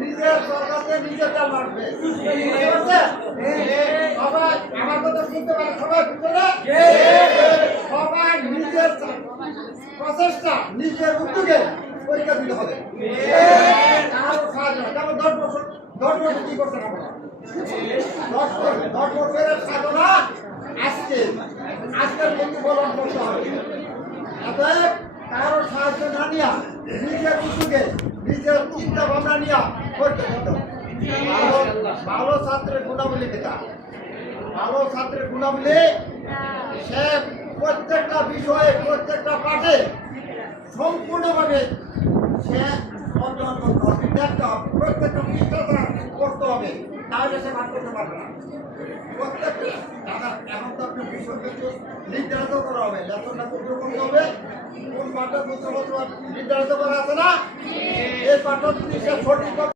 নিজের সরকারকে নিজে তেল মারবে। সবাই আমার কথা শুনতে পারে, সবাই বুঝতে না? সবাই নিজের প্রচেষ্টা, নিজের উদ্যোগে পরীক্ষা দিতে হবে। কারো সাহায্য না। যেমন 10 বছর কি করছেন আপনারা? 10 বছরের সাধনা আজকের প্রতিফলন করতে হবে। অতএব কারো সাহায্য না নিয়ে নিজের উদ্যোগে নিজের চিন্তা ভাবনা নিয়ে করতে হতো। ভালো ছাত্রের গুণাবলী কেটা? ভালো ছাত্রের গুণাবলী সে প্রত্যেকটা বিষয়ে প্রত্যেকটা পাঠে সম্পূর্ণভাবে সে অধ্যয়ন করতে হবে, দেখতে হবে, প্রত্যেকটা পৃষ্ঠাটা করতে হবে, তাহলে সে ভাগ করতে পারবে না। প্রত্যেকটা এখন তো আপনি বিষয় কিন্তু নির্ধারিত করা হবে, লেসনটা করতে হবে, কোন পাঠটা বুঝতে নির্ধারিত করা আছে না? এই পাঠটা যদি সে সঠিক